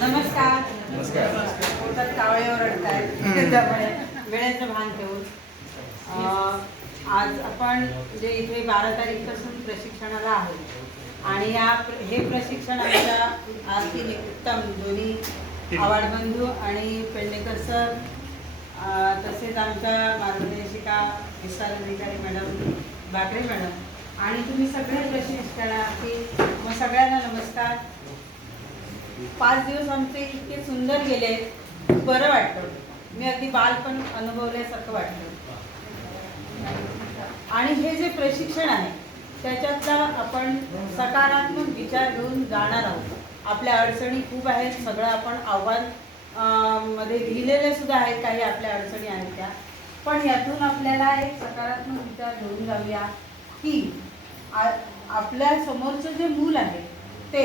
नमस्कार. नमस्कार. पोटात कावळे ओरडतायत. त्यामुळे वेळेचं भान ठेवून. आज आपण जे इथे बारा तारीखपासून प्रशिक्षणाला आहोत आणि या हे प्रशिक्षण आमच्या आरती उत्तम दोन्ही आवाडबंधू आणि पेडणेकर सर तसेच आमच्या मार्गदर्शिका विस्तार अधिकारी मॅडम बाकरे मॅडम आणि तुम्ही सगळे की मग सगळ्यांना नमस्कार. पाच दिवस आमचे इतके सुंदर गेले बरं वाटलं. मी अगदी बालपण अनुभवल्यासारखं वाटलं. आणि हे जे प्रशिक्षण आहे त्याच्यातला आपण सकारात्मक विचार घेऊन जाणार आहोत. आपल्या अडचणी खूप आहेत सगळं आपण आव्हानमध्ये लिहिलेले सुद्धा आहेत काही आपल्या अडचणी आहेत त्या. पण यातून आपल्याला एक सकारात्मक विचार घेऊन जाऊया. की आपल्या समोरचं जे मूल आहे ते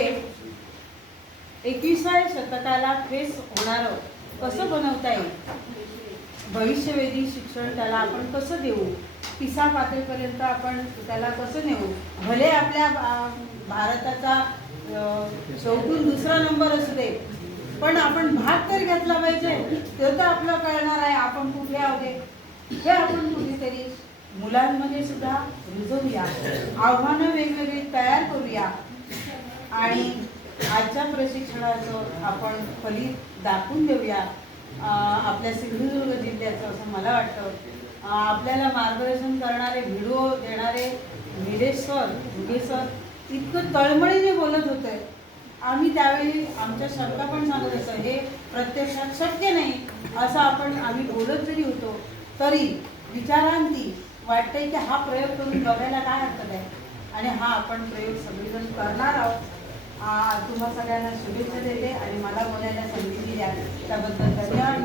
एकविसाव्या शतकाला फेस होणारं कसं बनवता येईल? भविष्यवेधी शिक्षण त्याला आपण कसं देऊ? पिसा पातळीपर्यंत आपण त्याला कसं नेऊ? भले आपल्या भारताचा अं, चौथून दुसरा नंबर असू दे पण आपण भाग तर घेतला पाहिजे. ते तर आपलं कळणार आहे आपण कुठे आहोत? हे आपण कुठेतरी मुलांमध्ये सुद्धा रुजवूया आव्हानं वेगवेगळी तयार करूया. आणि आजच्या प्रशिक्षणाचं आपण फलित दाखवून देऊया. आपल्या सिंधुदुर्ग जिल्ह्याचं असं मला वाटतं. आपल्याला मार्गदर्शन करणारे व्हिडिओ देणारे भिडे सर सर इतकं तळमळीने बोलत होते. आम्ही त्यावेळी आमच्या शंका पण सांगत होतो. हे प्रत्यक्षात शक्य नाही असं आपण आम्ही बोलत जरी होतो तरी विचारांती वाटतंय की हा प्रयोग करून बघायला काय हरकत आहे? आणि हा आपण प्रयोग सगळेजण करणार आहोत. तुम्हा सगळ्यांना शुभेच्छा देते आणि मला बोलायला संधी दिल्या त्याबद्दल धन्यवाद